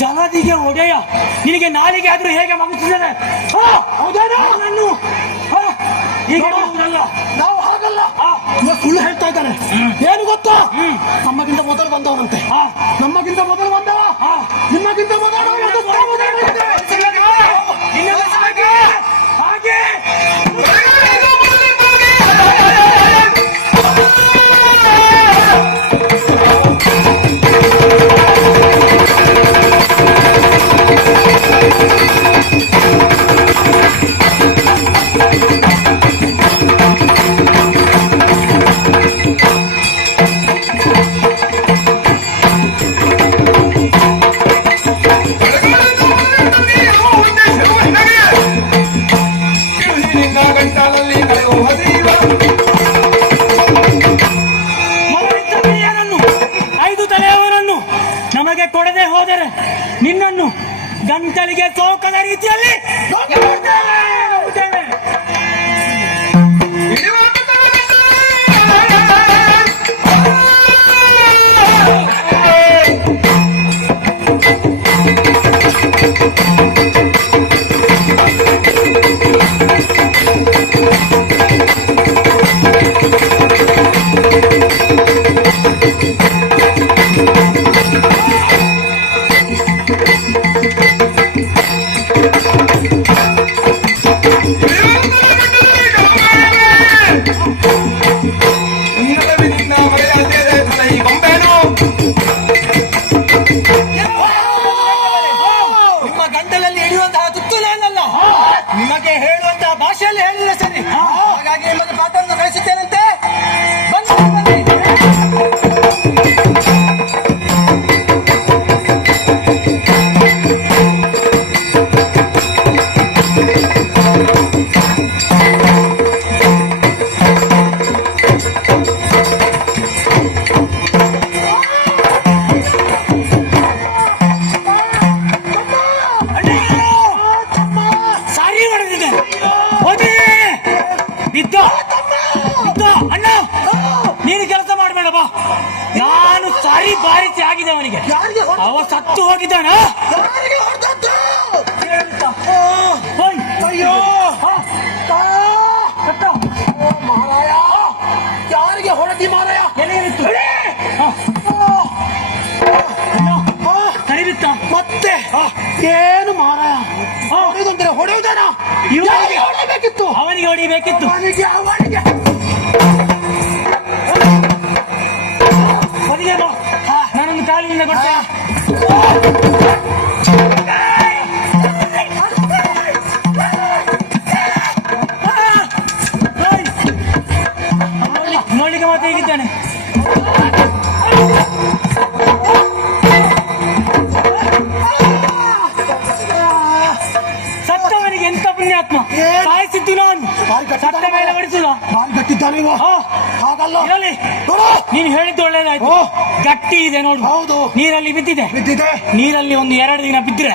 ಜಲದಿಗೆ ಒಡೆಯ ನಿನಗೆ ನಾಲಿಗೆ ಆದ್ರೂ ಹೇಗೆ ಮಗುತ್ತಿದ್ದಾರೆ ಈಗ ನಾವು ಹಾಗಲ್ಲ ಸುಳ್ಳು ಹೇಳ್ತಾ ಇದ್ದಾರೆ. ಏನು ಗೊತ್ತಾ, ನಮ್ಮಗಿಂತ ಮೊದಲು ಬಂದವನಂತೆ. ನಮ್ಮಗಿಂತ ಮೊದಲು ಬಂದವ ನಿಮ್ಮಗಿಂತ ಮೊದಲು ಹಾಗೆ ನಮಗೆ ಕೊಡದೆ ಹೋದರೆ ನಿನ್ನನ್ನು ಗಂಟಲಿಗೆ ಸೋಕದ ರೀತಿಯಲ್ಲಿ ನಿಮಗೆ ಹೇಳುವಂತಹ ಭಾಷೆಯಲ್ಲಿ ಹೇಳಿದ್ರೆ ಸರಿ. ಹಾಗಾಗಿ ನಿಮಗೆ ಪಾಠವನ್ನು ಕಳಿಸುತ್ತೇನಂತೆ. ಅಣ್ಣ ನೀನು ಕೆಲಸ ಮಾಡಬೇಡ ಬಾ. ನಾನು ಸಾರಿ ಬಾರಿಸಿ ಆಗಿದೆ ಅವನಿಗೆ. ಅವ ಸತ್ತು ಹೋಗಿದ್ದಾನ. ಅಯ್ಯೋ ಮಹಾರಾಯ, ಯಾರಿಗೆ ಹೊಡೆದಿ ಮಾರಾಯ? ಸರಿಬಿತ್ತ ಮತ್ತೆ ಏನು ಮಾರಾಯ ಹೊಡೆಯುವುದೇನ? ಇವನಿಗೆ ಹೊಡೆಯಬೇಕಿತ್ತು. ಅವನಿಗೆ ಹೊಡಿಬೇಕಿತ್ತು. ನಾನೊಂದು ಕಾಲಿನಿಂದ ಕೊಟ್ಟೆ. ನೋಡ್ಲಿಕ್ಕೆ ಮಾತ್ರ ಹೇಗಿದ್ದಾನೆ. ಸತ್ತವನಿಗೆ ಎಂತ ಪುಣ್ಯಾತ್ಮ ಸಾಯಿಸಿದ್ದು ನಾನು. ಸತ್ತ ಮೇಲೆ ಹೊಡಿಸುದ ಹಾಗಲ್ಲ. ನೀನು ಹೇಳಿದ್ದು ಒಳ್ಳೇದಾಯ್ತು. ಗಟ್ಟಿ ಇದೆ ನೋಡು. ಹೌದು, ನೀರಲ್ಲಿ ಬಿದ್ದಿದೆ. ನೀರಲ್ಲಿ ಒಂದು 2 ದಿನ ಬಿದ್ದರೆ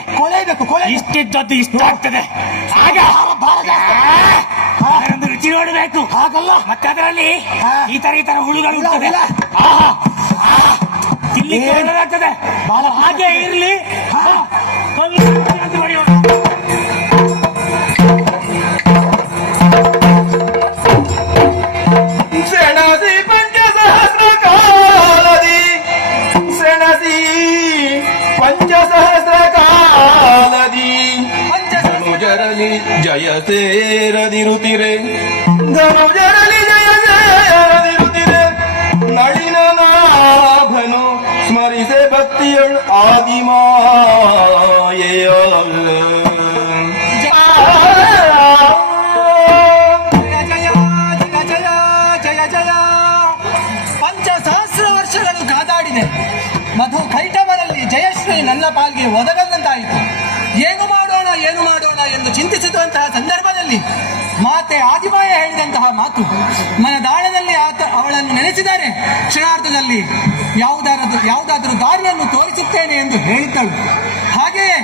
ಇಷ್ಟಿದ್ದದ್ದು ಇಷ್ಟ ಆಗ್ತದೆ. ಆಗ ಒಂದು ರುಚಿ ನೋಡಬೇಕು. ಹಾಗಲ್ಲ. ಮತ್ತೆ ಅದರಲ್ಲಿ ಈ ತರ ಹುಳುಗಳು ಇರ್ತದೆ. ತಿನ್ಲಿಕ್ಕೆ ಒಳ್ಳೆದಾಗ್ತದೆ. ಹಾಗೆ ಇರ್ಲಿ. ಜಯ ಸೇರದಿರುತ್ತಿರೆ ಧನುಜರಲಿ ಜಯ ಸೇರದಿರುತ್ತಿರೆ ನಳಿನ ನಾಭನು ಸ್ಮರಿಸೆ ಭಕ್ತಿಯಳು ಆದಿಮಾಯೆಯಲ್ಲ. ಜಯ ಜಯ ಜಯ ಜಯ ಜಯ ಜಯ. ಪಂಚಸಹಸ್ರ ವರ್ಷಗಳು ಕಾದಾಡಿದೆ. ಮಧು ಕೈಟವರಲ್ಲಿ ಜಯಶ್ರೀ ನನ್ನ ಪಾಲ್ಗೆ ಒದಗದಂತಾಯಿತು. ಏನು ಎಂದು ಚಿಂತಿಸುವಂತಹ ಸಂದರ್ಭದಲ್ಲಿ ಮಾತೆ ಆದಿಮಾಯ ಹೇಳಿದಂತಹ ಮಾತು ಮನದಾಳದಲ್ಲಿ ಅವಳನ್ನು ನೆನೆಸಿದರೆ ಕ್ಷಣಾರ್ಧದಲ್ಲಿ ಯಾವುದಾದರೂ ದಾರಿಯನ್ನು ತೋರಿಸುತ್ತೇನೆ ಎಂದು ಹೇಳಿದ್ದಳು. ಹಾಗೆಯೇ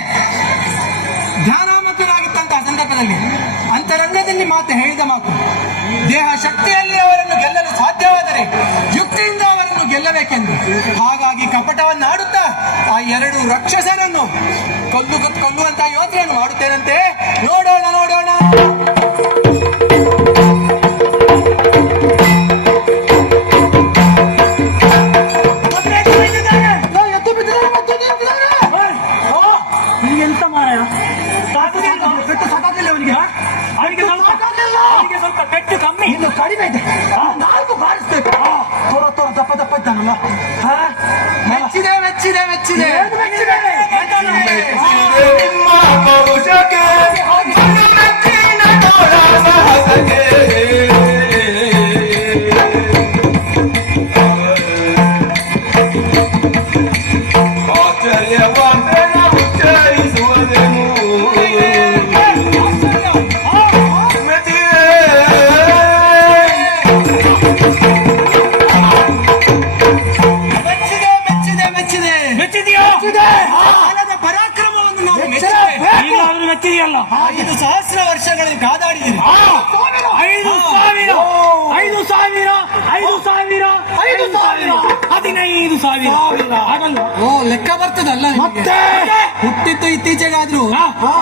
ಧ್ಯಾನಾಮಗ್ನರಾಗಿದ್ದಂತಹ ಸಂದರ್ಭದಲ್ಲಿ ಅಂತರಂಗದಲ್ಲಿ ಮಾತೆ ಹೇಳಿದ ಮಾತು, ದೇಹ ಶಕ್ತಿಯಲ್ಲಿ ಅವರನ್ನು ಗೆಲ್ಲಲು ಸಾಧ್ಯವಾದರೆ ಯುಕ್ತಿಯಿಂದ ಅವರನ್ನು ಗೆಲ್ಲಬೇಕೆಂದು. ಹಾಗಾಗಿ ಕಪಟವನ್ನಾಡುತ್ತಾ ಆ ಎರಡು ರಾಕ್ಷಸರನ್ನು ಕೊಲ್ಲುವಂತ ಯೋಚನೆಯನ್ನು ಮಾಡುತ್ತೇನಂತೆ. ನೋಡೋಣ ನೋಡೋಣ. ಎಂತ ಮಾರಾಯ, ಸಾಕಾಗಿಲ್ಲ ಅವನಿಗೆ. ಅವನಿಗೆ ಸ್ವಲ್ಪ ಪೆಟ್ಟು ಕಮ್ಮಿ, ಇನ್ನು ಕಡಿಮೆ ಇದೆ. ನಾಲ್ಕು ಬಾರಿಸ್ಬೇಕು. ತೋರ ದಪ್ಪ ದಪ್ಪ ಇದ್ದಾನಲ್ಲ. ಮೆಚ್ಚಿದೆ ಮೆಚ್ಚಿದೆ ಮೆಚ್ಚಿದೆ ನಿಮ್ಮ ಪೌರುಷಕ್ಕೆ ಮೆಚ್ಚಿನ ತೋಳ ಸಾಹಸಕ್ಕೆ ಆಶ್ಚರ್ಯವಾದನ ಉಚ್ಚರಿಸುವುದೆನು ಪರಾಕ್ರಮವನ್ನು ನಾವು ಮೆಚ್ಚಿದ್ದೇವೆ. ಈಗಲಾದ್ರೂ ಮೆಚ್ಚಿದೆಯಲ್ಲ. 5,000 ವರ್ಷಗಳಲ್ಲಿ ಕಾದಾಡಿದ್ದೀರಿ. 5,000 15,000 ಆಗಲ್ಲ. ಓ, ಲೆಕ್ಕ ಬರ್ತದಲ್ಲ ನಿಮಗೆ? ಹುಟ್ಟಿದ್ದು ಇತ್ತೀಚೆಗಾದ್ರೂ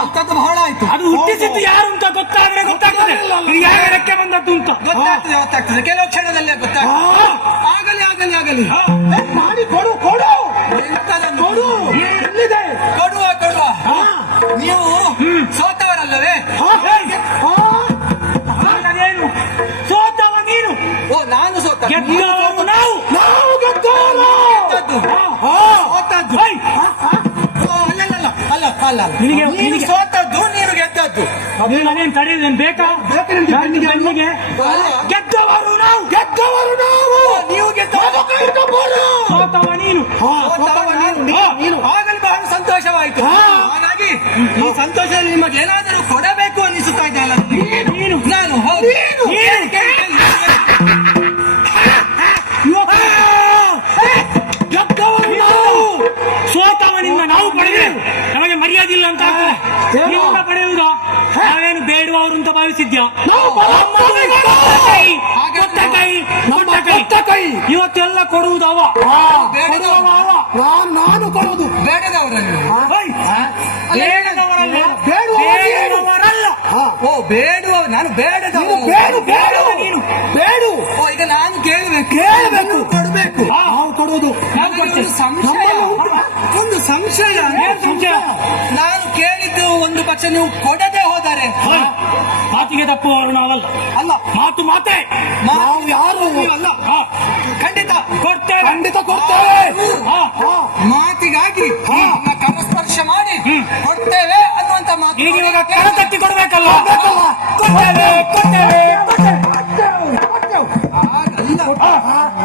ಅಂತದ್ದು ಬಹಳ ಆಯ್ತು. ಅದು ಹುಟ್ಟಿಸಿದ್ದು ಯಾರು ಅಂತ ಗೊತ್ತಾದ್ರೆ ಗೊತ್ತಾಗ್ತದೆ ಇದು ಯಾರ ರೆಕ್ಕೆ ಬಂದದ್ದು ಅಂತ. ಗೊತ್ತಾಗ್ತದೆ ಕೆಲವು ಕ್ಷಣದಲ್ಲೇ ಗೊತ್ತಾಗ್ತದೆ. ಆಗಲಿ ಆಗಲಿ ಆಗಲಿ ಮಾಡಿ ಕೊಡು ಕೊಡು. ಎಂತದನ್ನು ಕೊಡು. ಎಲ್ಲಿದೆ? ಕೊಡುವ ಕೊಡುವ. ನೀವು ಸೋತವರಲ್ಲವೇ? ಅದೇನು ಸೋತವ ನೀನು? ಓ, ನಾನು ಸೋತ. ಗೆದ್ದವರು ನಾವು. ನಾವು ಗೆದ್ದವರು. ಸೋತದ್ದು ಅಲ್ಲ ಅಲ್ಲ ಅಲ್ಲ. ನಿನಗೆ ನೀನು ಸೋತದ್ದು, ನೀನು ಗೆದ್ದದ್ದು. ಅದೇನು ತಡೆಯುವುದೇನು ಬೇಕಾ? ಬೆನ್ನಿಗೆ ಗೆದ್ದವರು ನಾವು. ಗೆದ್ದವರು ನಾವು. ನೀವು ಗೆದ್ದವರು. ಸೋತವ ನೀನು. ನೀನು. ಆಗಲಿ ಬಹಳ ಸಂತೋಷವಾಯಿತು. ಹಾಗಾಗಿ ಈ ಸಂತೋಷದಲ್ಲಿ ನಿಮಗೆ ಏನಾದರೂ ಕೊಡಬೇಕು ಅನ್ನಿಸುತ್ತಾ ಇದೆ ಅಲ್ಲ? ನೀನು ನಾನು ಹೌದು. ಸೋತವನಿಂದ ನಾವು ಪಡೆದೆವು, ನಮಗೆ ಮರ್ಯಾದೆ ಇಲ್ಲ ಅಂತ ಆಗ್ತದೆ. ನಿಮ್ಮಿಂದ ಪಡೆಯುವುದಾ? ನಾವೇನು ಬೇಡುವವರು ಅಂತ ಭಾವಿಸಿದ್ಯಾ? ಕೈ ಇವತ್ತೆಲ್ಲ ಕೊಡುವುದವ. ನಾನು ಕೊಡುವುದು ಬೇಡದವರನ್ನು. ಬೇಡದವರಲ್ಲ. ಓ, ಬೇಡುವ. ನಾನು ಬೇಡದವ. ಬೇಡು ನೀನು ಬೇಡು. ಓ, ಈಗ ನಾನು ಕೇಳಬೇಕು ಕೊಡಬೇಕು. ನಾವು ಕೊಡುವುದು. ಒಂದು ಸಂಶಯ. ನಾನು ಕೇಳಿದ್ದು ಒಂದು ಪಕ್ಷ ನೀವು ಕೊಡದೆ ಹೋದರೆ ಮಾತಿಗೆ ತಪ್ಪುವವರು ನಾವಲ್ಲ. ಅಲ್ಲ, ಮಾತು ಮಾತೆ. ನಾವು ಯಾರು ಅಲ್ಲ. ಖಂಡಿತ ಕೊಡ್ತೇವೆ. ಖಂಡಿತ ಕೊಡ್ತೇವೆ. ಮಾತಿಗಾಗಿ ಕರಸ್ಪರ್ಶ ಮಾಡಿ ಕೊಡ್ತೇವೆ ಅನ್ನುವಂತ ಮಾತು. ಈಗ ಇವಾಗ ಕರ ತಟ್ಟಿ ಕೊಡ್ಬೇಕಲ್ಲ. ಕೊಡ್ತೇವೆ ಕೊಡ್ತೇವೆ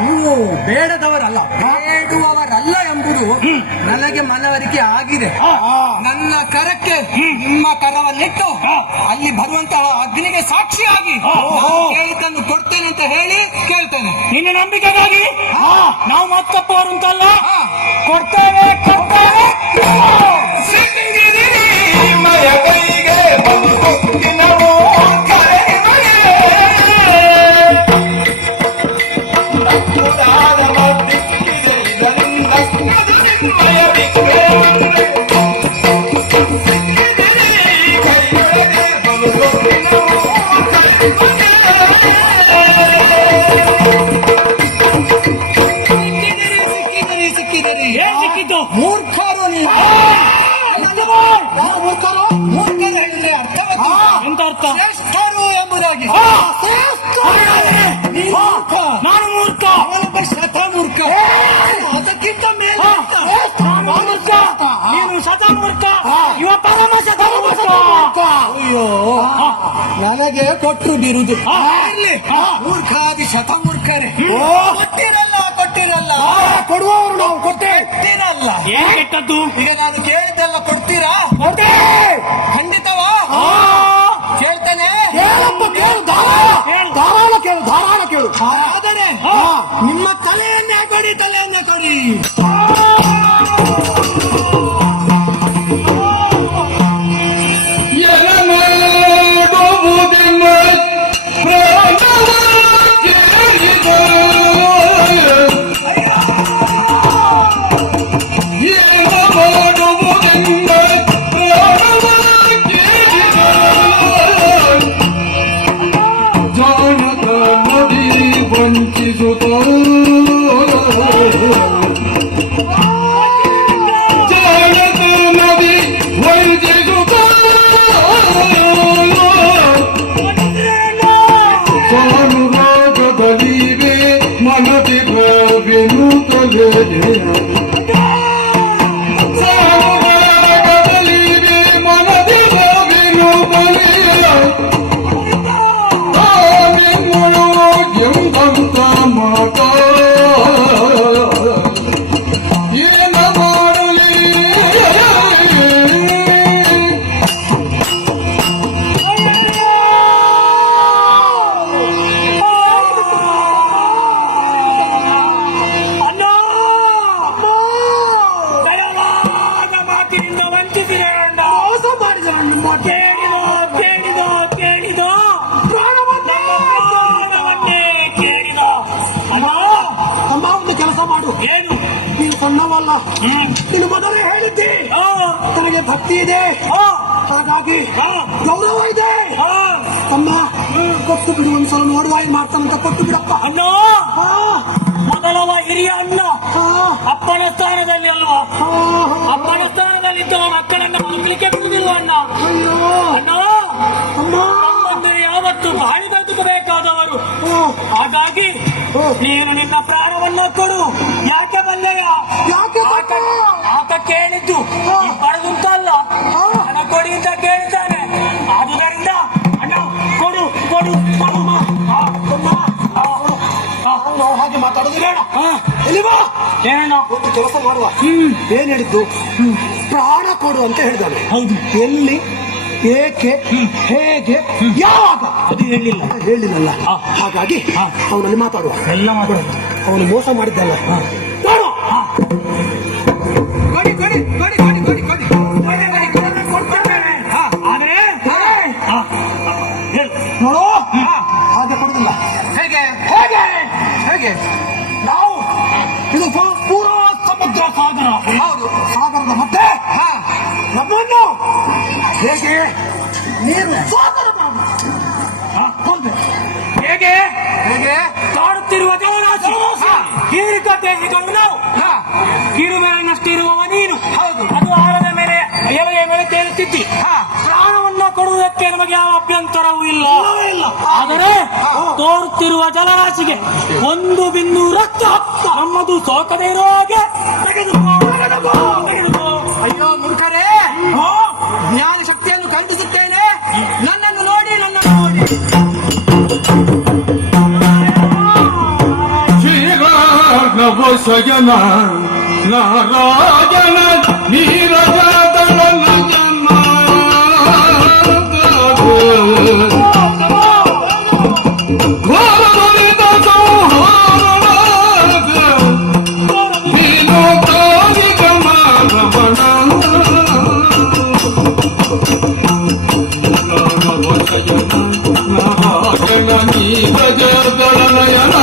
ನೀವು ಬೇಡದವರಲ್ಲ, ಬೇಡುವವರಲ್ಲ ಎಂಬುದು ನನಗೆ ಮನವರಿಕೆ ಆಗಿದೆ. ನನ್ನ ಕರಕ್ಕೆ ನಿಮ್ಮ ಕರವನ್ನಿಟ್ಟು ಅಲ್ಲಿ ಬರುವಂತಹ ಅಗ್ನಿಗೆ ಸಾಕ್ಷಿಯಾಗಿ ಕೇಳಿದ್ದನ್ನು ಕೊಡ್ತೇನೆ ಅಂತ ಹೇಳಿ ಕೇಳ್ತೇನೆ. ನಿನ್ನ ನಂಬಿಕೆಗಾಗಿ ನಾವು ಮಾತು ತಪ್ಪುವರು ಅಂತಲ್ಲ. ಕೊಡ್ತೇವೆ ಕೊಡ್ತೇವೆ. ಮಯ ಕೈಗೆ ಬಂದು ಸಿಕ್ಕಿದರಿ. ಏನ್ ಸಿಕ್ಕಿದ್ದು? ಮೂರ್ಖರು ನೀವು. ಮೂರ್ಖರು ಹೇಳಿದ್ರೆ ಅರ್ಥ ಎಂತ ಅರ್ಥ? ಶ್ರೇಷ್ಠರು ಎಂಬುದಾಗಿ. ನಾನು ಮೂರ್ಖ. ಅವನೊಬ್ಬ ಶತಮೂರ್ಖ. ಅದಕ್ಕಿಂತ ಮೇಲೆ ಮೂರ್ಖ. ನೀನು ಶತಮೂರ್ಖ. ಇವ ಪರಮ ಶತಮೂರ್ಖ. ಅಯ್ಯೋ, ನನಗೆ ಕೊಟ್ಟರು ಬಿರುದು. ಇರ್ಲಿ, ಮೂರ್ಖಾದಿ ಶತಮೂರ್ಖರೇ. ಕೊಟ್ಟಿರಲ್ಲ ಕೊಡುವವರು ನಾವು ಕೊಟ್ಟಿರಲ್ಲ. ಏನ್ ಕೆಟ್ಟದ್ದು? ಈಗ ನಾನು ಕೇಳಿದ್ದೆಲ್ಲ ಕೊಡ್ತೀರಾ? ಕೊಡ್ತೇವೆ. ಖಂಡಿತವಾ? ಕೊಡ್ತೇನೆ. ಕೇಳಪ್ಪ ಕೇಳು, ಧಾರಾಳ ಧಾರಾಳ ಕೇಳು, ಧಾರಾಳ ಕೇಳು. ಆದರೆ ನಿಮ್ಮ ತಲೆಯನ್ನೇ ಕೊಡಿ, ತಲೆಯನ್ನೇ ಕೊಡಿ. ಏನು ನೀನು ಸಣ್ಣವಲ್ಲ, ನೀನು ಮೊದಲೇ ಹೇಳಿದ್ದಿ ನನಗೆ ಭಕ್ತಿ ಇದೆ, ಹಾಗಾಗಿ ಗೌರವ ಇದೆ. ಅಮ್ಮ ಕೊಟ್ಟು ಬಿಡು, ಒಂದ್ಸಲ ನೋಡುವ ಏನ್ ಮಾಡ್ತಾನಂತ ಕೊಟ್ಟು ಬಿಡಪ್ಪ. ಅಣ್ಣ ಮೊದಲವ ಹಿರಿಯ ಅಣ್ಣ ಅಪ್ಪನ ಸ್ಥಾನದಲ್ಲಿ ಅಲ್ವಾ? ಅಪ್ಪನ ಸ್ಥಾನದಲ್ಲಿ ಇದ್ದ ಮಕ್ಕಳನ್ನ ಮಕ್ಕಳಿಗೆ ಬಿಡುವುದಿಲ್ಲ ಅಣ್ಣ. ಅಯ್ಯೋ ಅಣ್ಣ ನಮ್ಮನ್ನು ಯಾವತ್ತು ಬಾಳಿ ಬದುಕಬೇಕಾದವರು. ಹಾಗಾಗಿ ನೀನು ನಿನ್ನ ಪ್ರಾಣವನ್ನ ಕೊಡು. ಯಾಕೆ ಬಲ್ಲೆಯ? ಯಾಕೆ ಆತ ಕೇಳಿದ್ದು ಬಡದುಂಟಲ್ಲ, ಹಣ ಕೊಡಿ ಅಂತ ಕೇಳಿದ್ದಾನೆ. ಆದುದರಿಂದ ಅಣ್ಣ ಕೊಡು ಕೊಡು ಕೊಡು. ಹಾಗೆ ಮಾತಾಡೋದು ಬೇಡ. ಎಲ್ಲಿ ಬಾ. ಏನಣ್ಣ? ಒಂದು ಕೆಲಸ ಮಾಡುವ. ಏನ್ ಹೇಳಿದ್ದು? ಪ್ರಾಣ ಕೊಡು ಅಂತ ಹೇಳಿದಾನೆ. ಹೌದು. ಎಲ್ಲಿ, ಏಕೆ, ಹೇಗೆ, ಯಾವಾಗ ಅದು ಹೇಳಿಲ್ಲ. ಹೇಳಿಲ್ಲಲ್ಲ. ಹಾಗಾಗಿ ಅವನಲ್ಲಿ ಮಾತಾಡುವ. ಎಲ್ಲ ಮಾತಾಡುವ. ಅವನು ಮೋಸ ಮಾಡಿದ್ದಲ್ಲ. ನೋಡು. ಕೊಡಿ ಕೊಡಿ ಕೊಡಿ ಕೊಡಿ ಕೊಡಿ ಕೊಡಿ ಕೊಡ್ತೇನೆ. ಆದ್ರೆ ನೋಡು, ಹಾಗೆ ಕೊಡುದಿಲ್ಲ. ಹೇಗೆ ಹೇಗೆ ಹೇಗೆ? ನಾವು ಇದು ಪೂರ್ವ ಸಮುದ್ರ ಸಾಗರ. ಹೌದು. ಸಾಗರದ ಮಧ್ಯೆ ನಮ್ಮನ್ನು ಹೇಗೆ ನೀರು ಸಾಗರ ಮಾಡಿ ಹೇಗೆ ಹೇಗೆ ಕಾಡುತ್ತಿರುವ ಜಲರಾಶಿ ಕೀರಿಕಟ್ಟೆಸಿಕೊಂಡು ನಾವು ಕಿರು ಮೇಲಿನಷ್ಟಿರುವವ ನೀನು. ಹೌದು. ಅದು ಆಳದ ಮೇಲೆ ಎಲೆಯ ಮೇಲೆ ತೇಲುತ್ತಿದ್ದಿ. ಪ್ರಾಣವನ್ನ ಕೊಡುವುದಕ್ಕೆ ನಮಗೆ ಯಾವ ಅಭ್ಯಂತರವೂ ಇಲ್ಲ. ಆದರೆ ತೋರುತ್ತಿರುವ ಜಲರಾಶಿಗೆ ಒಂದು ಬಿಂದು ರಕ್ತ ನಮ್ಮದು ಸೋಕದೇ ಇರುವ ಹಾಗೆ ತೆಗೆದುಕೋ. ಅಯ್ಯೋ ಮೂರ್ಖರೇ, ಜ್ಞಾನ ಶಕ್ತಿಯನ್ನು ಖಂಡಿಸುತ್ತೇನೆ. ನನ್ನನ್ನು ನೋಡಿ, ನನ್ನನ್ನು ನೋಡಿ. ಶಯನ ನಾರಾಯಣ ನೀರಜಾತನ ಜನ್ಮ ಘೋರಬಲಿತ ಸಂಹಾರ ನೀನು ಕಾಲಿಕ ಮಾರವಣ ನಾರಾಯಣ ನೀರಜಾತನ ನಯನ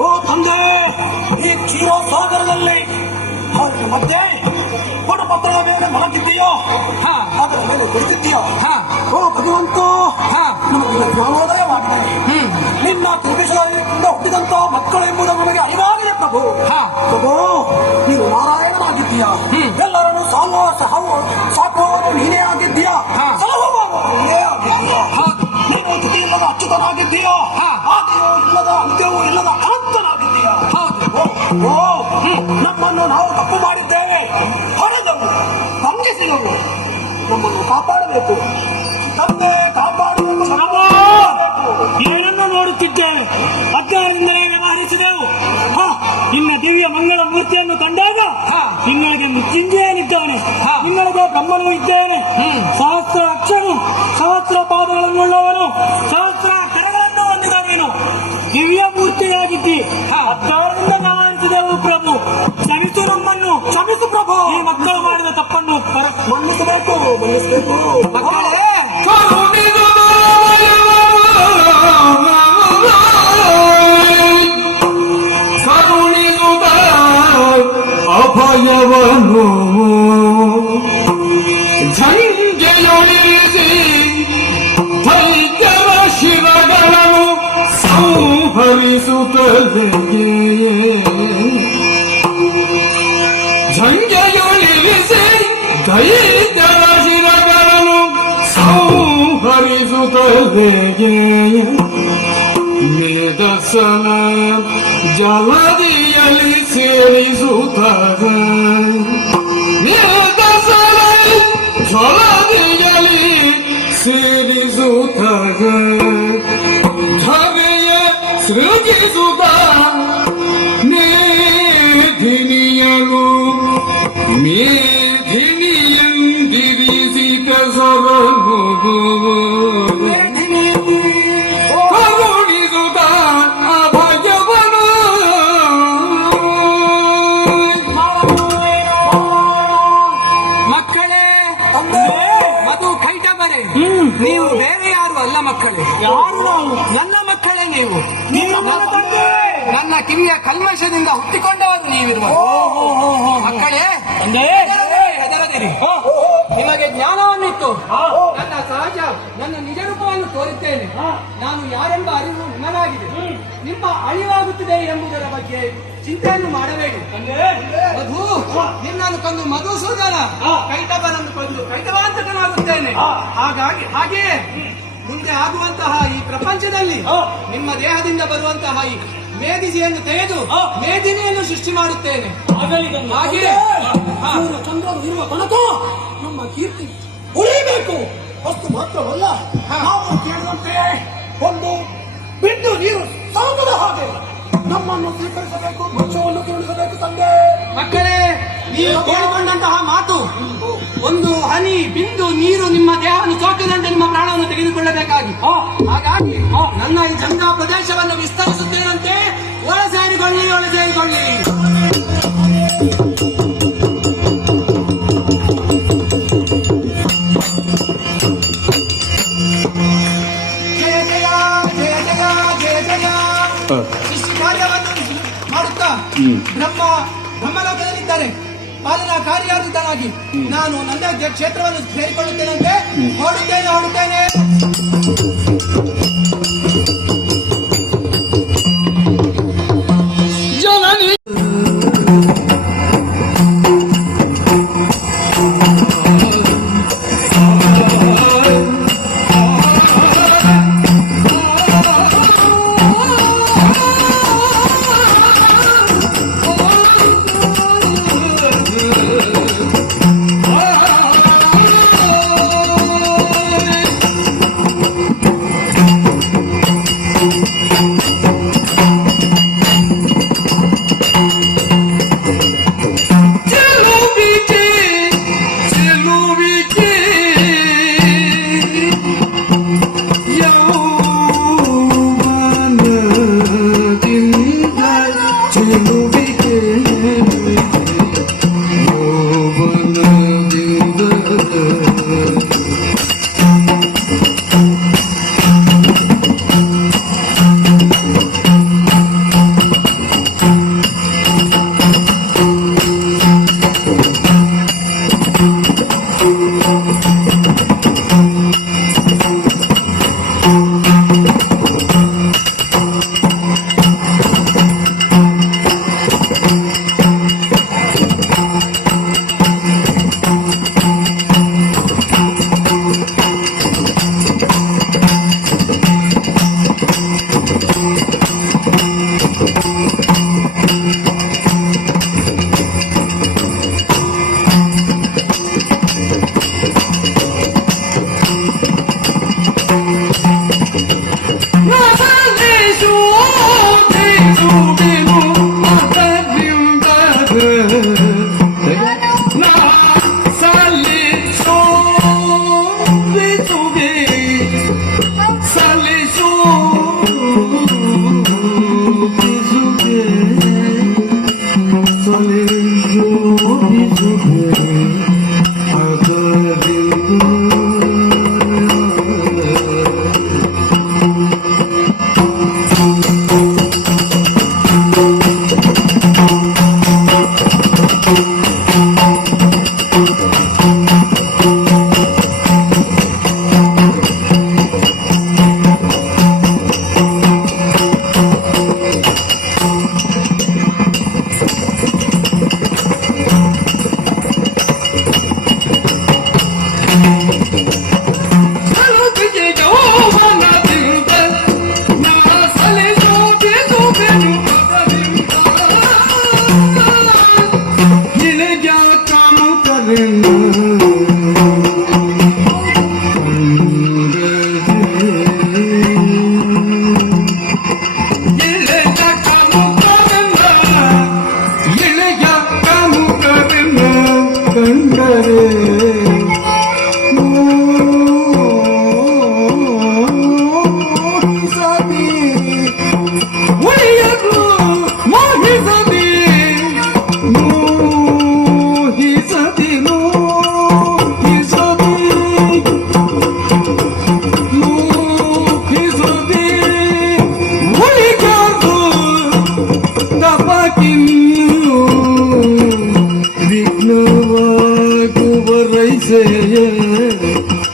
ಓ ತಂದೆ, ಈ ಕ್ಷೀರ ಸಾಗರದಲ್ಲಿ ಅದರ ಮಧ್ಯೆ ಪಟಪತ್ರದ ಮೇಲೆ ಮಲಗಿದ್ದೀಯೋ, ಅದರ ಮೇಲೆ ಕುಳಿತಿದ್ದೀಯೋ. ಓ ಭಗವಂತ, ನಮಗೆ ಜ್ಞಾನೋದಯ ಮಾಡಿದ್ದಾನೆ. ನಿನ್ನ ತ್ರಿವಿಷದಿಂದ ಹುಟ್ಟಿದಂತ ಮಕ್ಕಳೆಂಬುದು ನಮಗೆ ಅರಿವಾಗಿದೆ ಪ್ರಭು. ಪ್ರಭು, ನೀನು ನಾರಾಯಣನಾಗಿದ್ದೀಯಾ, ಎಲ್ಲರನ್ನು ಸಾಕುವವನು ನೀನೇ ಆಗಿದ್ದೀಯಾ, ಸಲಹುವವನು ನೀನೇ ಆಗಿದ್ದೀಯಾ. ನೀನು ತುಟಿ ಇಲ್ಲದ ಅಚ್ಯುತನಾಗಿದ್ದೀಯಾ, ಆದಿಯೂ ಇಲ್ಲದ ಅಂತ್ಯವೂ ಇಲ್ಲದ ಅನಂತನಾಗಿದ್ದೀಯಾ. ಓ, ನಮ್ಮನ್ನು ನಾವು ತಪ್ಪು ಮಾಡಿದ್ದೇವೆ, ಹೊಡೆದವು, ದಂಗಿಸಿದವು, ನಮ್ಮನ್ನು ಕಾಪಾಡಬೇಕು. ತಂದೆ ಕಾಪಾಡ ಮಾಡುತ್ತಿದ್ದೇವೆ, ಅಜ್ಞಾನದಿಂದಲೇ ವ್ಯವಹರಿಸಿದೆವು. ನಿನ್ನ ದಿವ್ಯ ಮಂಗಳ ಮೂರ್ತಿಯನ್ನು ಕಂಡಾಗ ನಿನ್ನೊಳಗೆ ಮೃತ್ಯುಂಜಯನಿದ್ದಾನೆ, ನಿನ್ನೊಳಗೆ ಬ್ರಹ್ಮನು ಇದ್ದೇನೆ. ಸಹಸ್ರ ಅಕ್ಷರು, ಸಹಸ್ರ ಪಾದಗಳನ್ನುಳ್ಳವನು, ಸಹಸ್ರ ಕರಗಳನ್ನು ಹೊಂದಿದವನು, ದಿವ್ಯ ಮೂರ್ತಿಯಾಗಿದ್ದಿ. ಅಜ್ಞಾನದಿಂದ ವ್ಯವಹರಿಸಿದೆವು ಪ್ರಭು, ಕ್ಷಮಿಸು ನಮ್ಮನ್ನು, ಕ್ಷಮಿಸು ಪ್ರಭು. ಈ ಮಕ್ಕಳು ಮಾಡಿದ ತಪ್ಪನ್ನು ಮನ್ನಿಸಬೇಕು, ಮನ್ನಿಸಬೇಕು. ಕರುಣಿಸುತ್ತ ಅಭಯವನು ಝಂಜೆಯೊಳಿಸಿ ದೈತ್ಯರ ಶಿರಗಳನ್ನು ಸಂಹರಿಸುತ್ತದೆ. ಝಂಜೆಯೊಳಿಸಿ ದೈತ್ಯರ ಶಿರಗಳನ್ನು ಸಂಹರಿಸುತ್ತದೆ. ಮೇಧಸ್ಸನ ಜಲದಿಯಲ್ಲಿ ಸೇರಿಸುತ್ತದೆ. ಮೇಧಸ್ಸನ ಜಲದಿಯಲ್ಲಿ ಸೇರಿಸುತ್ತದೆ. ಧರೆಯ ಸೃಜಿಸುತ್ತ ಮೇಧಿನಿಯನು ಮೇಧಿನಿಯಂದಿರಿಸಿದ ಸೊರಗು ಕರುಣಿಸುತ್ತ ಅಭಯವನು ಮಕ್ಕಳೇ, ಮಧು ಕೈಟಬರೆ, ನೀವು ಬೇರೆ ಯಾರು ಅಲ್ಲ ಮಕ್ಕಳೇ. ಯಾರು ನಾವು? ನನ್ನ ಮಕ್ಕಳೇ ನೀವು. ನನ್ನ ತಂದೆ. ನನ್ನ ಕಿವಿಯ ಕಲ್ಮಶದಿಂದ ಹುಟ್ಟಿಕೊಂಡವರು ನೀವಿರುವ ಮಕ್ಕಳೇ. ಹೆದರದಿರಿ, ನಿಮಗೆ ಜ್ಞಾನವನ್ನಿತ್ತು. ನನ್ನ ಸಹಜ, ನನ್ನ ನಿಜ ರೂಪವನ್ನು ತೋರಿದ್ದೇನೆ. ನಾನು ಯಾರೆಂಬ ಅರಿವು ನಿಮಗಾಗಿದೆ. ನಿಮ್ಮ ಅಳಿವಾಗುತ್ತಿದೆ ಎಂಬುದರ ಬಗ್ಗೆ ಚಿಂತೆಯನ್ನು ಮಾಡಬೇಡಿ. ಮಧು, ನಿನ್ನನ್ನು ಕೊಂದು ಮಧುಸೂದನ, ಕೈಟಬನನ್ನು ಕೊಂದು ಕೈಟವಾಂತಕನಾಗುತ್ತೇನೆ. ಹಾಗೆಯೇ ಮುಂದೆ ಆಗುವಂತಹ ಈ ಪ್ರಪಂಚದಲ್ಲಿ ನಿಮ್ಮ ದೇಹದಿಂದ ಬರುವಂತಹ ಈ ಮೇದಿಸಿಯನ್ನು ತೆಗೆದು ಮೇದಿನಿಯನ್ನು ಸೃಷ್ಟಿ ಮಾಡುತ್ತೇನೆ. ಹಾಗೆಯೇ ಚಂದ್ರನು ಇರುವ ತನಕ ನಮ್ಮ ಕೀರ್ತಿ ಉಳಿಯಬೇಕು. ಅಷ್ಟು ಮಾತ್ರವಲ್ಲ, ನಾವು ಕೇಳಿದಂತೆ ಒಂದು ಬಿಂದು ನೀರು ಸಾಗದ ಹಾಗೆ ನಮ್ಮನ್ನು ಸ್ವೀಕರಿಸಬೇಕು, ಪಕ್ಷವನ್ನು ಕೇಳಿಸಬೇಕು. ತಂದೆ ಮಕ್ಕಳೇ, ನೀವು ಕೇಳಿಕೊಂಡಂತಹ ಮಾತು, ಒಂದು ಹನಿ ಬಿಂದು ನೀರು ನಿಮ್ಮ ದೇಹವನ್ನು ಸೋಕಿದಂತೆ ನಿಮ್ಮ ಪ್ರಾಣವನ್ನು ತೆಗೆದುಕೊಳ್ಳಬೇಕಾಗಿ. ಹಾಗಾಗಿ ನನ್ನ ಈ ಗಂಗಾ ಪ್ರದೇಶವನ್ನು ವಿಸ್ತರಿಸುತ್ತೇನಂತೆ. ಒಳ ಸೇರಿಕೊಳ್ಳಿ, ಒಳ ಸೇರಿಕೊಳ್ಳಿ. ಜಯ ಜಯ ಜಯ ಜಯ ಜಯ ಜಯ. ಇಷ್ಟು ಕಾರ್ಯವನ್ನು ಮಾಡುತ್ತಾ ಬ್ರಹ್ಮಲೋಕದಲ್ಲಿದ್ದಾರೆ. ಪಾಲನಾಕಾರಿಯಾಗಿದ್ದಾನಾಗಿ ನಾನು ನನ್ನ ಕ್ಷೇತ್ರವನ್ನು ಸೇರಿಕೊಳ್ಳುತ್ತೇನಂತೆ. ಹೊರಡುತ್ತೇನೆ. ಜನನಿ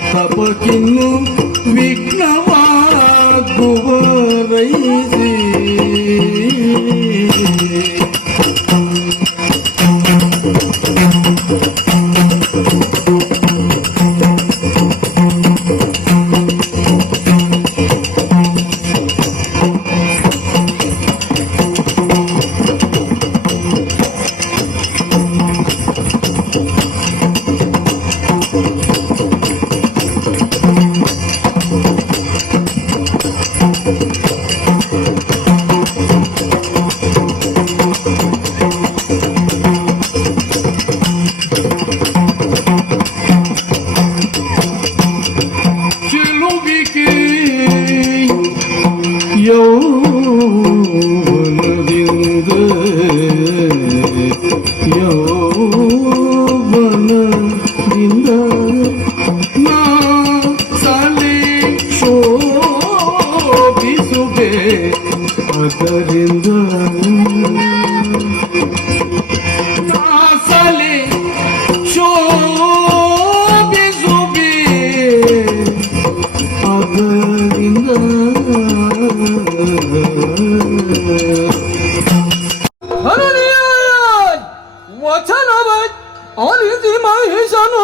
ತಪಕಿನ್ನು ವಿಘ್ನವಾಗುವರೈಸಿ ಯೌವನದಿಂದ ನಾ ಸಲಿ ಶೋಭಿಸುವೆ ಅದರಿಂದ ನಾ ಸಲಿ ಶೋಭಿಸುವೆ ಅದರಿಂದ ವಚನವ ಆಲಿಸಿ ಮಹಿಷನು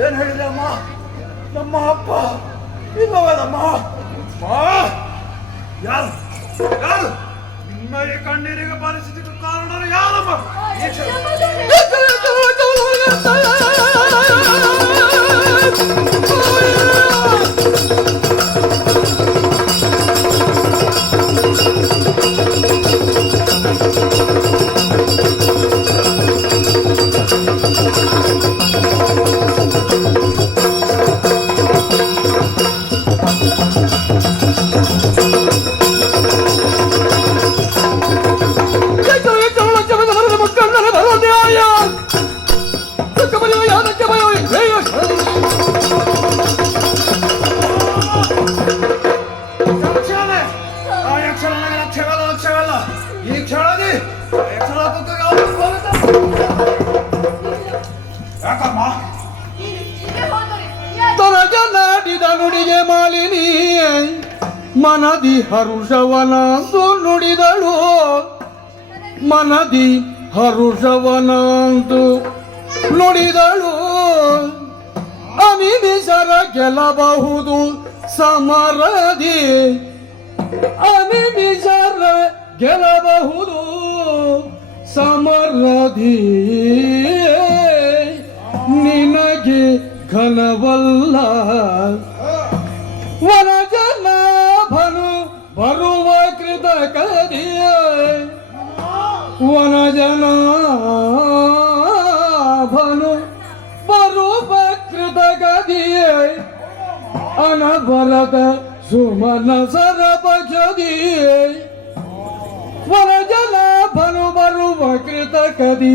ಏನ್ ಹೇಳಿದೆ ಅಮ್ಮ? ನಮ್ಮ ಅಪ್ಪ ಇಲ್ಲವಲ್ಲಮ್ಮ? ಯಾರು ಯಾರು ನಿಮ್ಮ ಈ ಕಣ್ಣೀರಿಗೆ ಪರಿಸ್ಥಿತಿಗೆ ಕಾರಣ ಯಾರಮ್ಮ? ಮನದಿ ಹರುಷವನಂದು ನುಡಿದಳು ಮನದಿ ಹರುಷವನಂದು ನುಡಿದಳು ಅನಿಮಿಷರ ಗೆಲ್ಲಬಹುದು ಸಮರದಿ ಅನಿಮಿಷರ ಗೆಲ್ಲಬಹುದು ಸಮರದಿ ನಿನಗೆ ಘನವಲ್ಲ ವನಜನಾಭನು ಬರುವ ಕೃತಕದಿಯ ವನಜನಾಭನು ಬರುವ ಕೃತಕದಿಯ ಅನವರತ ಸುಮನಸರ ಪಕ್ಷದಿಯ ವನಜನಾಭನು ಬರುವ ಕೃತಕದಿ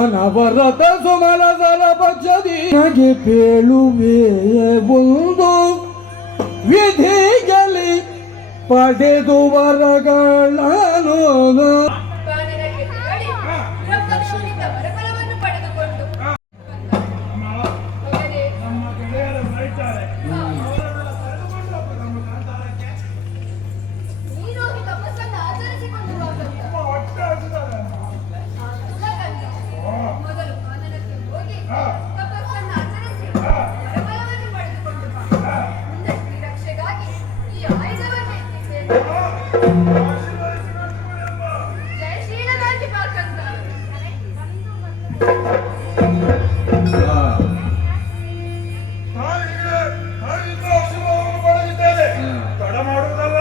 ಅನವರತ ಸುಮನಸರ ಪಕ್ಷದಿ ನನಗೆ ಪೇಳುವೆ ಒಂದು ವಿಧಿಗಲಿ ಪಡೆದು ವರಗಳನ್ನು ಕಾನನಕ್ಕೆ ತೆರಳಿ ಬ್ರಹ್ಮದೇವನಿಂದ ವರಫಲವನ್ನು ಪಡೆದುಕೊಂಡು ಮಗನೇ, ನೀನೋಗಿ ತಪಸ್ಸನ್ನು ಆಚರಿಸಿಕೊಂಡು ಬಂದಂತ ಮೊದಲು ಕಾನನಕ್ಕೆ ಹೋಗಿ ತಪಸ್ಸನ್ನು ಆಚರಿಸಿ ವರಫಲವನ್ನು ಪಡೆದುಕೊಂಡು ಬಾ. ಮುಂದೆ ಶ್ರೀರಕ್ಷೆಗಾಗಿ ಈ ಆಯುಧವನ್ನು ಎತ್ತಿದ್ದೇನೆ. ಜಯ ಶ್ರೀನಾಥಿ ಪಾಕಂತ ತಡ ಮಾಡುವುದಲ್ಲ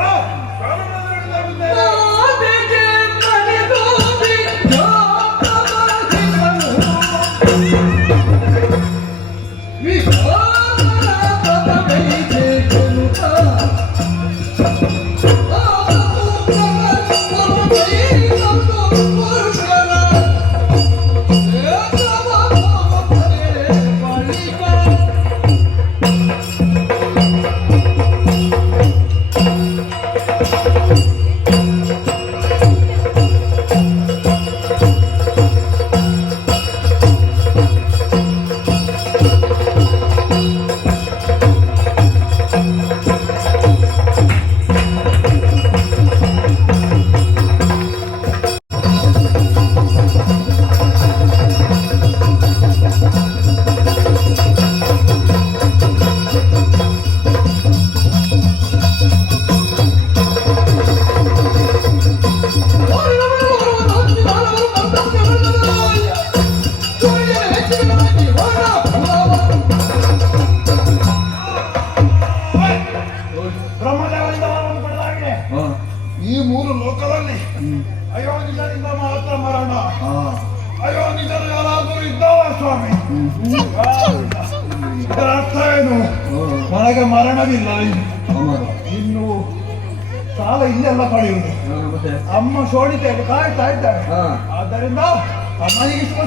ಬ್ರಹ್ಮದೇವರಿಂದ ವರವನ್ನು ಪಡೆದಾಗಿದೆ. ಈ ಮೂರು ಲೋಕದಲ್ಲಿ ಅಯೋನಿಜರಿಂದ ಮಾತ್ರ ಮರಣ. ಅಯೋನಿಜರು ಯಾರಾದರೂ ಇದ್ದಾವ ಸ್ವಾಮಿ? ಇದರ ಅರ್ಥ ಏನು? ನನಗೆ ಮರಣವಿಲ್ಲ. ಇನ್ನು ಸಾಲ ಇಲ್ಲೆಲ್ಲ ಪಡೆಯುವುದು. ಅಮ್ಮ ಶೋಣಿತೆಯಲ್ಲಿ ಕಾಯ್ತಾ ಇದ್ದಾರೆ. ಆದ್ದರಿಂದ ಅಮ್ಮನಿಗೆ ಶುಭ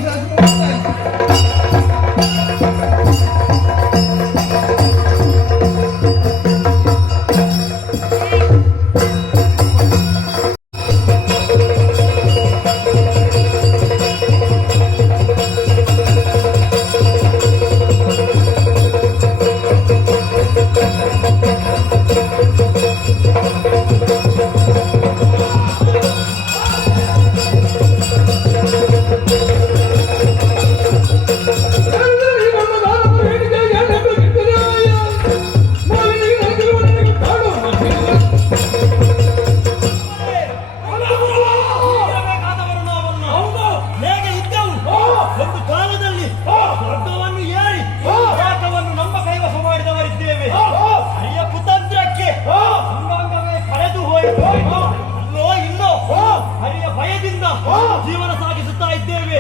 ಜೀವನ ಸಾಗಿಸುತ್ತಾ ಇದ್ದೇವೆ.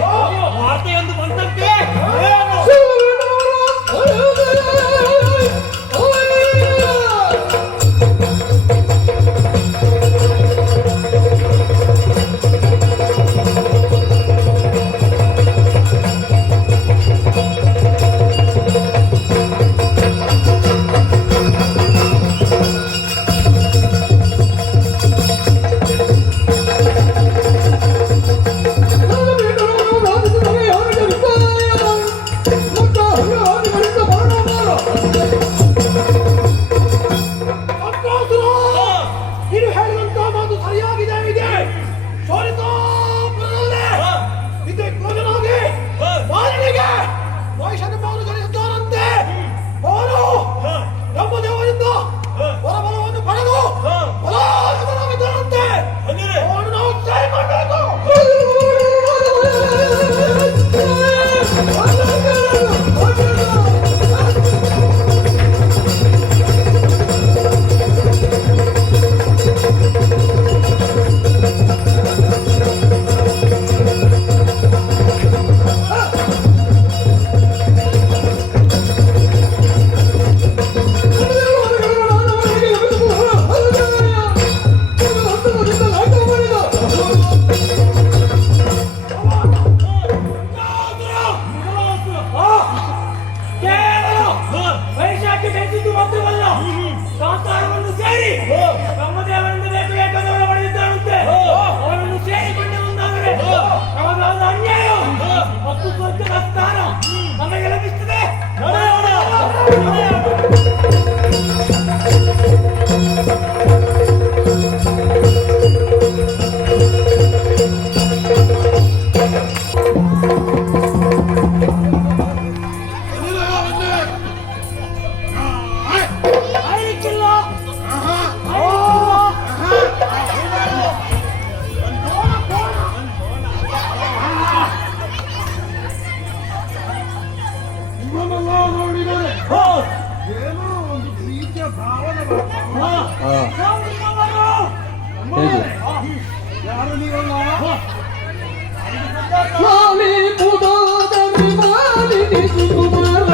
ವಾರ್ತೆಯೊಂದು ಬಂದಂತೆ ಮಾತ್ರವಲ್ಲ ಕಾಂತಾರವನ್ನು ಸೇರಿ ಬ್ರಹ್ಮದೇವರಿಂದ ಬೇಕಾದವರ ಪಡೆದಿದ್ದಾನಂತೆ. ಅವರನ್ನು ಸೇರಿಕೊಂಡೆ ಮುಂದಾದರೆ ನಮಗಾದ ಅನ್ಯಾಯ ಮತ್ತು ಸ್ವರ್ಗದ ಸ್ಥಾನ ನಮಗೆ ಲಭಿಸುತ್ತದೆ. ಆಯ್ಕಿಲ್ಲ. ಏನೋ ಒಂದು ಪ್ರೀತಿಯ ಭಾವನೆ ಯಾರು ನೀವಲ್ಲ ಸ್ವಾಮಿ ಪುದಾದರಿ ಮಾಲಿನಿ ಸುಕುಮಾರ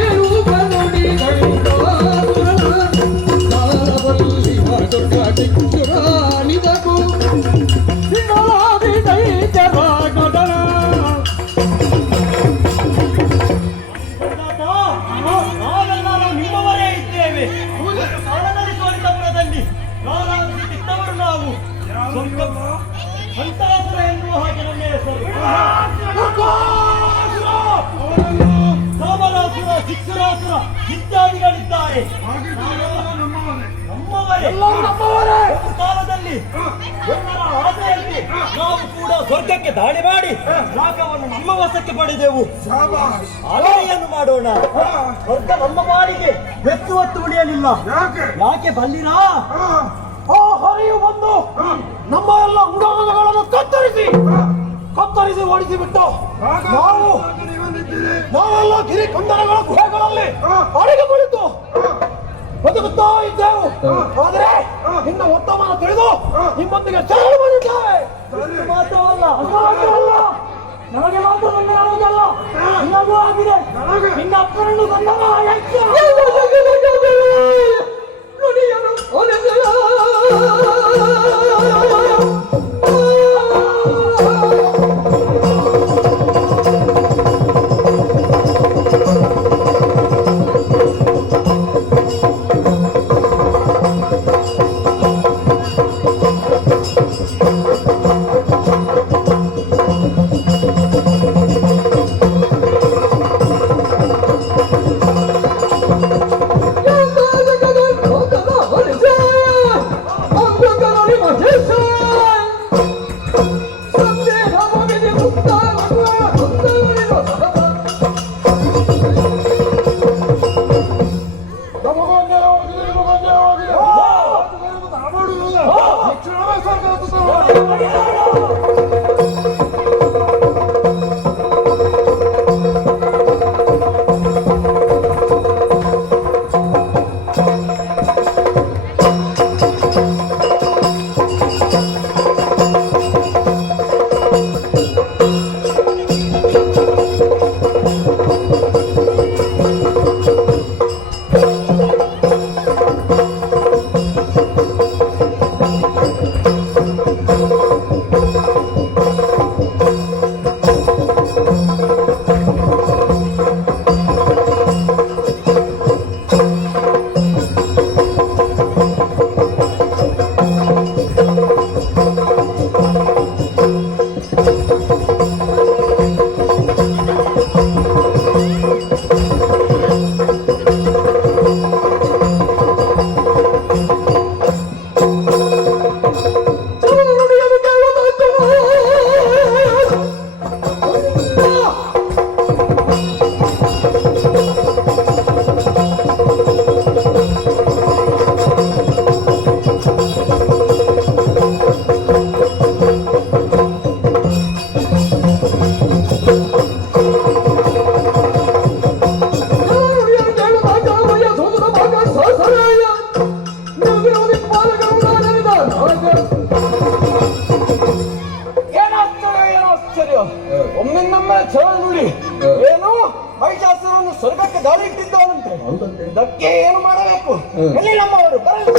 ಏನು ಬನುಡಿ ಗಂಗಾಸುರನಲ್ಲಿ ಮಧುರ ಕಿಚ್ಚುರಾನಿದಕು ಸಿಂಹವಾದಿ ದೈತ್ಯರಾಗದನ ನಾವೆಲ್ಲರೂ ನಿಮ್ಮವರೇ ಇದ್ದೇವೆ. ಸಾಲದಲ್ಲಿ ತೋರಿತವರದಲ್ಲಿ ಕಿತ್ತವರು ನಾವು ಸಂತಾಸುರ ಎನ್ನುವ ಹಾಗೆ ನಮ್ಮ ಹೆಸರು. ಕಾಮಲಾಸುರ, ಶಿಕ್ಷರಾಸುರ ಇತ್ಯಾದಿಗಳಿದ್ದಾರೆ. ನಮ್ಮವರೇ ಒಂದು ಕಾಲದಲ್ಲಿ ಎಲ್ಲರ ಆಸೆಯಲ್ಲಿ ನಾವು ಕೂಡ ಸ್ವರ್ಗಕ್ಕೆ ದಾಳಿ ಮಾಡಿ ಲೋಕವನ್ನು ನಮ್ಮ ವಶಕ್ಕೆ ಪಡೆದೆವು. ಆಲಯವನ್ನು ಮಾಡೋಣ. ಸ್ವರ್ಗ ನಮ್ಮ ಬಾಡಿಗೆ ಹೊತ್ತು ಉಳಿಯಲಿಲ್ಲ. ಯಾಕೆ ಬಲ್ಲಿರಾ? ಆ ಹೊರೆಯು ಬಂದು ನಮ್ಮ ಎಲ್ಲ ಅಂಗಾಂಗಗಳನ್ನು ಕತ್ತರಿಸಿ ಓಡಿಸಿ ಬಿಟ್ಟು ನಾವೆಲ್ಲ ಗಿರಿ ಕಂದರಗಳ ಗುಹೆಗಳಲ್ಲಿ ಅಡಿಗೆ ಕುಳಿತು ಬದುಕುತ್ತಾ ಇದ್ದೆವು. ಆದರೆ ನಿನ್ನ ವರ್ತಮಾನ ತಿಳಿದು ನಿಮ್ಮೊಂದಿಗೆ ಸೇರಲು ಬಂದಿದ್ದೇವೆ. ಮಾತ್ರವಲ್ಲ ನಮಗೆ ಮಾತ್ರ ತೊಂದರೆ ಆಗುವುದಲ್ಲ, ನಿನಗೂ ಆಗಿದೆ. ನಿನ್ನ ಅಪ್ಪನನ್ನು ಬಂಧನ ಒಮ್ಮಿನ್ನೊಮ್ಮೆ ಚಳ ನುಡಿ ಏನು ಮಹಿಷಾಸುರನ್ನು ಸ್ವರ್ಗಕ್ಕೆ ದಾಳಿ ಇಟ್ಟಿದ್ದಾನಂತೆ. ಇದಕ್ಕೆ ಏನು ಮಾಡಬೇಕು? ಎಲ್ಲಿ ನಮ್ಮವರು ಬರಲಿ.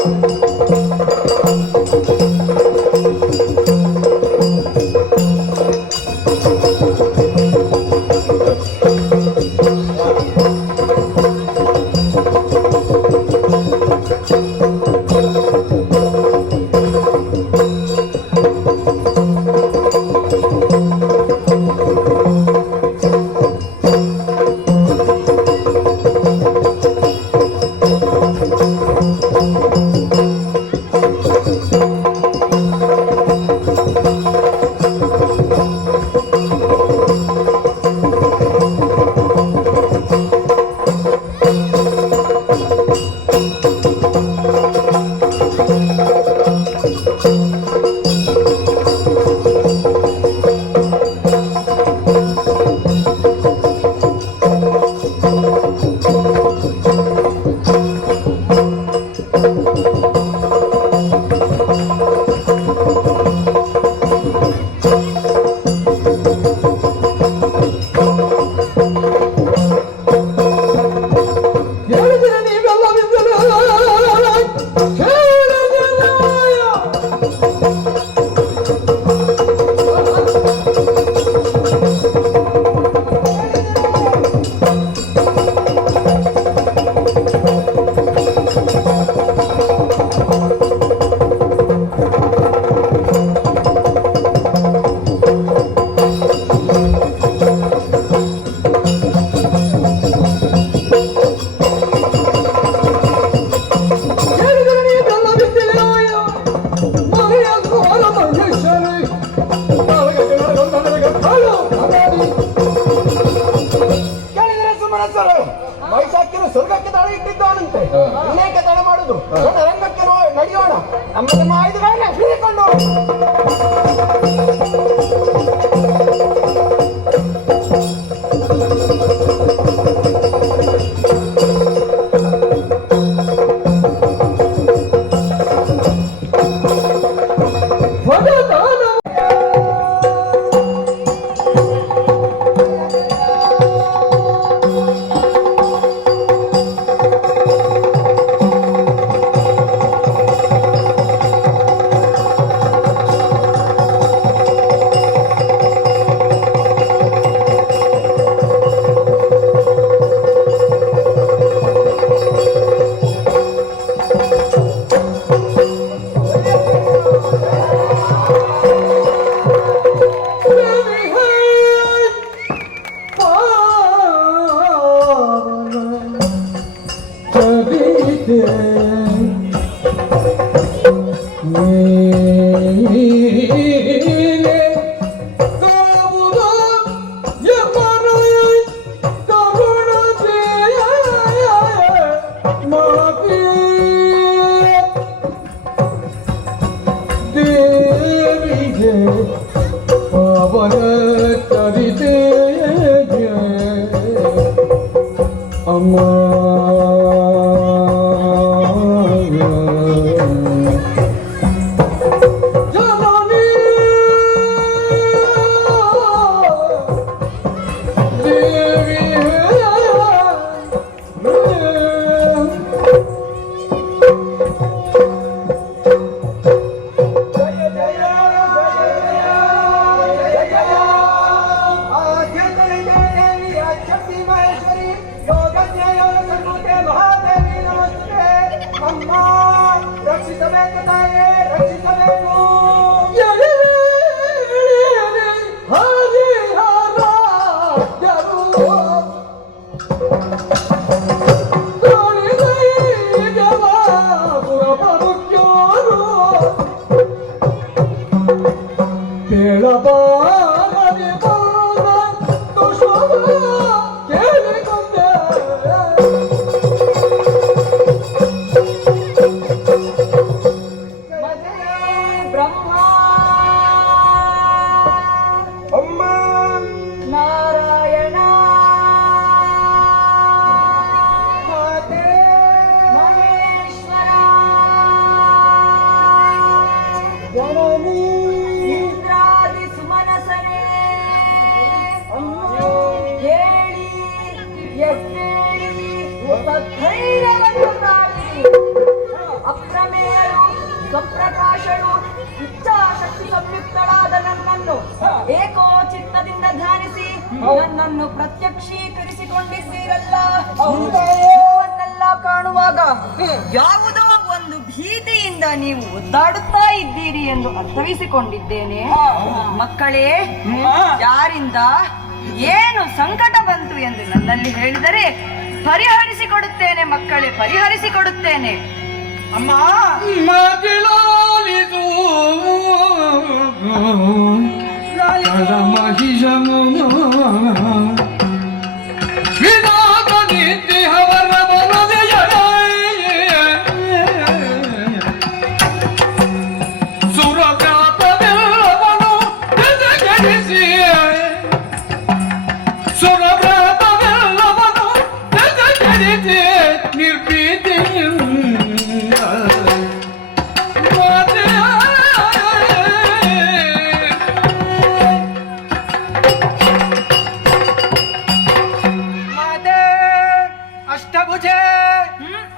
ಕೇಳಿದರೆ ಸುಮನಸ್ಸರು ವೈಶಾಖ್ಯನು ಸ್ವರ್ಗಕ್ಕೆ ತಡ ಇಟ್ಟಿದ್ದಾನಂತೆ. ಇನ್ನೇಕೆ ತಡ ಮಾಡುದು? ದೊಡ್ಡ ರಂಗಕ್ಕೆ ನಡೆಯೋಣ. ನಮ್ಮ 5 ಗಾಳಿ ಹಿಡಿಕೊಂಡು ರಕ್ಷಿಸಬೇಕು ತಾಯೇ, ರಕ್ಷಿಸಬೇಕು. ಇಂದ್ರಾದಿ ಸುಮನಸರೇ ಹೇಳಿ ಎದ್ದೇಳಿ ಸದ್ಧೈರ್ಯವನ್ನು ತಾಳಿರಿ. ಅಪ್ರಮೇಯರು ಸ್ವಪ್ರಕಾಶರು ಇಚ್ಛಾಶಕ್ತಿ ಸಂಯುಕ್ತಳಾದ ನನ್ನನ್ನು ಏಕೋ ಚಿತ್ತದಿಂದ ಧ್ಯಾನಿಸಿ ನನ್ನನ್ನು ಪ್ರತ್ಯಕ್ಷೀಕರಿಸಿಕೊಂಡಿದ್ದೀರಲ್ಲ. ಇವನ್ನೆಲ್ಲ ಕಾಣುವಾಗ ಯಾವುದೋ ಒಂದು ಭೀತಿಯಿಂದ ನೀವು ಒದ್ದಾಡುತ್ತಾ ಇದ್ದೀರಿ ಎಂದು ಅರ್ಥವಿಸಿಕೊಂಡಿದ್ದೇನೆ. ಮಕ್ಕಳೇ, ಯಾರಿಂದ ಏನು ಸಂಕಟ ಬಂತು ಎಂದು ನನ್ನಲ್ಲಿ ಹೇಳಿದರೆ ಪರಿಹರಿಸಿಕೊಡುತ್ತೇನೆ ಮಕ್ಕಳೇ, ಪರಿಹರಿಸಿಕೊಡುತ್ತೇನೆ. ಅಮ್ಮ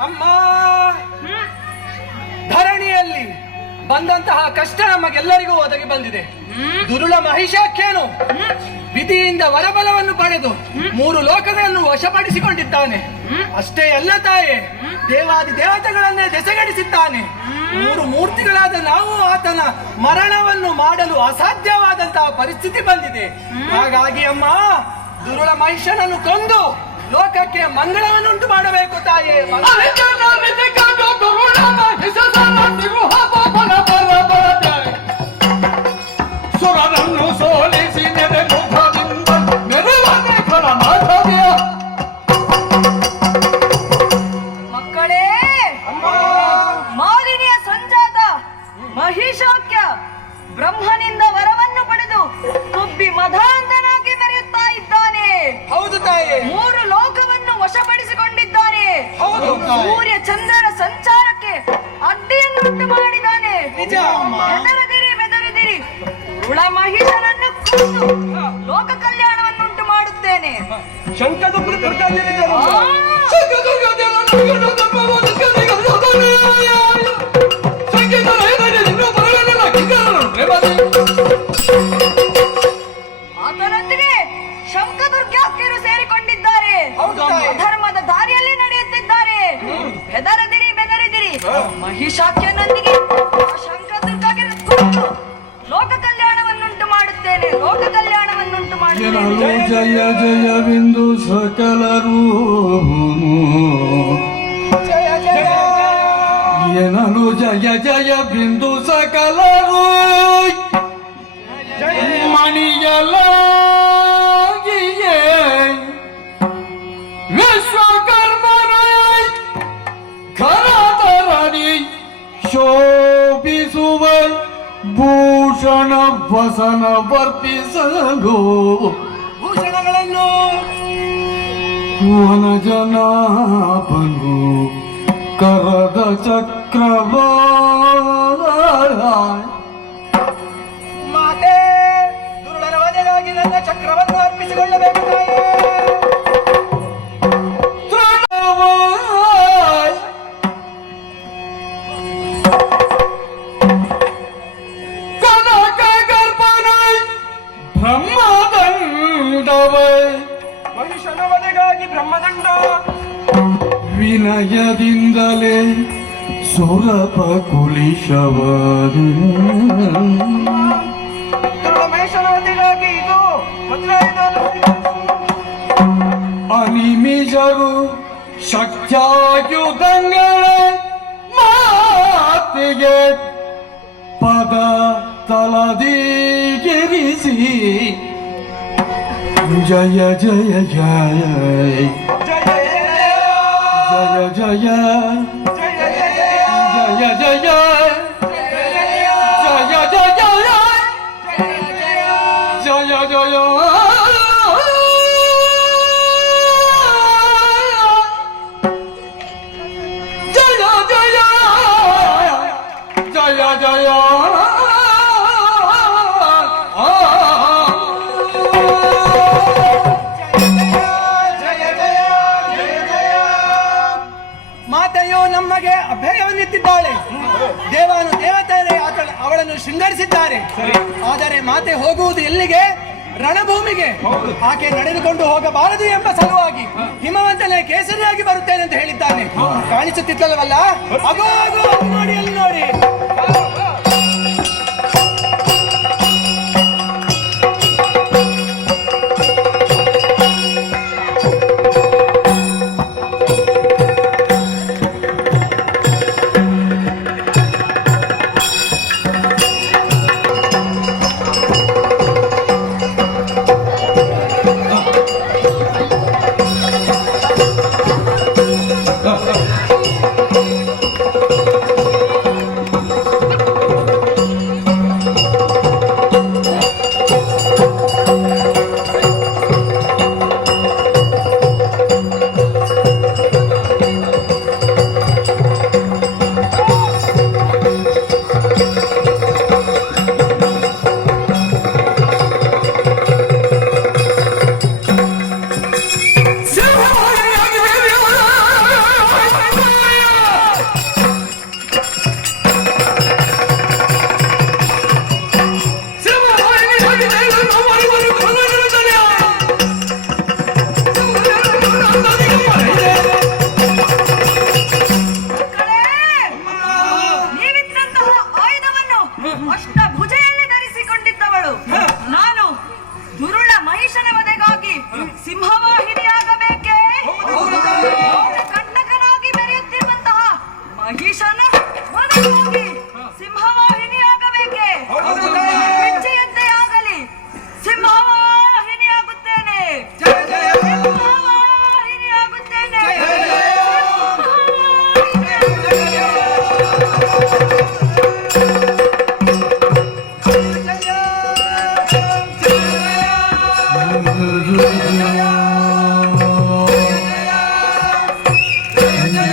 ಅಮ್ಮ, ಧರಣಿಯಲ್ಲಿ ಬಂದಂತಹ ಕಷ್ಟ ನಮಗೆಲ್ಲರಿಗೂ ಒದಗಿ ಬಂದಿದೆ. ದುರುಳ ಮಹಿಷಾಖ್ಯನು ವಿಧಿಯಿಂದ ವರಬಲವನ್ನು ಪಡೆದು 3 ಲೋಕಗಳನ್ನು ವಶಪಡಿಸಿಕೊಂಡಿದ್ದಾನೆ. ಅಷ್ಟೇ ಅಲ್ಲ ತಾಯೇ, ದೇವಾದಿ ದೇವತೆಗಳನ್ನೇ ದೆಸೆಗಡಿಸಿದ್ದಾನೆ. 3 ಮೂರ್ತಿಗಳಾದ ನಾವು ಆತನ ಮರಣವನ್ನು ಮಾಡಲು ಅಸಾಧ್ಯವಾದಂತಹ ಪರಿಸ್ಥಿತಿ ಬಂದಿದೆ. ಹಾಗಾಗಿ ಅಮ್ಮ, ದುರುಳ ಮಹಿಷನನ್ನು ಕೊಂದು ಲೋಕಕ್ಕೆ ಮಂಗಳವನ್ನುಂಟು ಮಾಡಬೇಕು ತಾಯೇ. ಸುರನನ್ನು ಸೋಲಿಸಿ ನೆರೆ ಮುಖ ಸೂರ್ಯ ಚಂದ್ರನ ಸಂಚಾರಕ್ಕೆ ಅಡ್ಡಿಯನ್ನುಂಟು ಮಾಡಿದ್ದಾನೆ. ಬೆದರದಿರಿ ಬೆದರದಿರಿ, ಉಳ ಮಹಿಷನನ್ನು ಕೊಂದು ಲೋಕ ಕಲ್ಯಾಣವನ್ನುಂಟು ಮಾಡುತ್ತೇನೆ. ಆತನೊಂದಿಗೆ ಶಂಕದುರ್ಗಾಖ್ಯರು ಸೇರಿಕೊಂಡಿದ್ದಾರೆ. ಧರ್ಮದ ದಾರಿಯಲ್ಲಿ ನಡೆಯುತ್ತಿದ್ದಾರೆ. ಬೆದರದಿರಿ ಬೆದರದಿರಿ, ಮಹಿಷಾಖ್ಯನೊಂದಿಗೆ ಶಂಕದುರ್ಗಾಗೆ ಕೊಂದು ಲೋಕ ಕಲ್ಯಾಣವನ್ನುಂಟು ಮಾಡುತ್ತೇನೆ. ಲೋಕ ಕಲ್ಯಾಣವನ್ನುಂಟು ಮಾಡುತ್ತೇನೆ. ಜಯ ಜಯವೆಂದು ಸಕಲರು ಏನನು ಜಯ ಜಯ ಬಿಂದು ಸಕಲರು ಮಣಿಯಲಾಗಿಯೇ ವಿಶ್ವಕರ್ಮನ ಖರದರಡಿ ಶೋಭಿಸುವ ಭೂಷಣ ವಸನ ವರ್ಪಿಸಲು ಭೂಷಣಗಳನ್ನು ವನಜನಾಪನು ಕರದ ಚಕ್ರವ ಮಾತೆ ದುರುಳರ ವಧೆಗಾಗಿ ನನ್ನ ಚಕ್ರವನ್ನು ಅರ್ಪಿಸಿಕೊಳ್ಳಬೇಕು ತಾಯೇ. ಕನಕ ಗರ್ಭನ ಬ್ರಹ್ಮದಂಡವ ಮನುಷ್ಯನ ವಧೆಗಾಗಿ ಬ್ರಹ್ಮದಂಡ ವಿನಯದಿಂದಲೇ ಸುರಪ ಕುಲಿಶವಾದ ಮನುಷ್ಯನ ವಧೆಗಾಗಿ ಇದು ಅನಿಮಿಷರು ಶಕ್ತ್ಯಾಯುಧಗಳ ಮಾತಿಗೆ ಪದ ತಲದಿಗಿರಿಸಿ ಜಯ ಜಯ ಜಯ ಜಯ ಜಯ ಜಯ ಜಯ ಜಯ ಜಯ ಜಯ ಜಯ ಜಯ ಜಯ ಮಾತೆಯು ನಮಗೆ ಅಭಯವನ್ನಿತ್ತಿದ್ದಾಳೆ. ದೇವಾನು ದೇವತೆಯರೇ ಅವಳನ್ನು ಶೃಂಗರಿಸಿದ್ದಾರೆ. ಆದರೆ ಮಾತೆ ಹೋಗುವುದು ಎಲ್ಲಿಗೆ? ರಣಭೂಮಿಗೆ. ಆಕೆ ನಡೆದುಕೊಂಡು ಹೋಗಬಾರದು ಎಂಬ ಸಲುವಾಗಿ ಹಿಮವಂತನೇ ಕೇಸರಿಯಾಗಿ ಬರುತ್ತೇನೆ ಅಂತ ಹೇಳಿದ್ದಾನೆ. ಕಾಣಿಸುತ್ತಿತ್ತಲ್ವಲ್ಲ? ಆಗೋ ಆಗೋ ಅಲ್ಲಿ ನೋಡಿ, ಅಲ್ಲಿ ನೋಡಿ. ಅಷ್ಟಭುಜೆಯಲ್ಲಿ ಧರಿಸಿಕೊಂಡಿದ್ದವಳು ನಾನು. ದುರುಳ ಮಹಿಷನ ವಧೆಗಾಗಿ ಸಿಂಹವಾಹಿನಿಯಾಗಬೇಕೇ? ಕಂಟಕನಾಗಿ ಬೆರೆಯುತ್ತಿರುವಂತಹ ಮಹಿಷನ ವಧೆಗಾಗಿ ಸಿಂಹವಾಹಿನಿಯಾಗಬೇಕೇ? ಹೆಜ್ಜೆಯಂತೆ ಆಗಲಿ, ಸಿಂಹವಾಹಿನಿಯಾಗುತ್ತೇನೆ. ಸಿಂಹವಾಹಿನಿಯಾಗುತ್ತೇನೆ. ಜಯ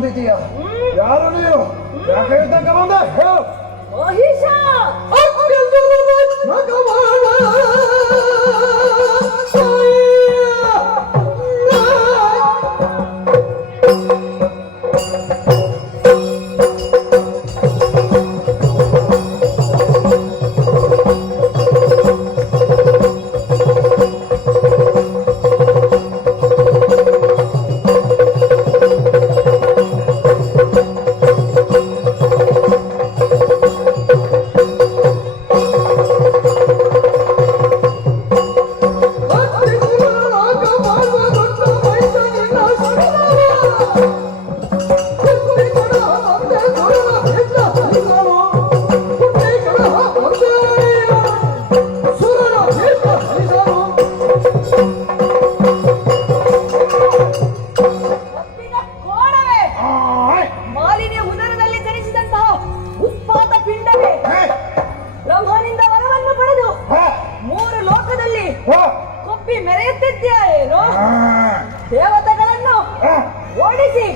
ಬಂದಿದ್ದೀಯ? ಯಾರು ನೀನು? ಯಾಕೆ ಯುದ್ಧಕ್ಕೆ ಬಂದೆ? ಹೇಳು. ಮಹಿಷ ಕಬ್ಬಿನ ಕೋಣವೇ, ಮಾಲಿನ್ಯ ಉದರದಲ್ಲಿ ಜನಿಸಿದಂತಹ ಉತ್ಪಾತ ಪಿಂಡವೇ, ಬ್ರಹ್ಮನಿಂದ ವರವನ್ನು ಪಡೆದು 3 ಲೋಕದಲ್ಲಿ ಕೊಬ್ಬಿ ಮೆರೆಯುತ್ತಿದ್ದೀಯ ಏನು? ದೇವತೆಗಳನ್ನು ಓಡಿಸಿ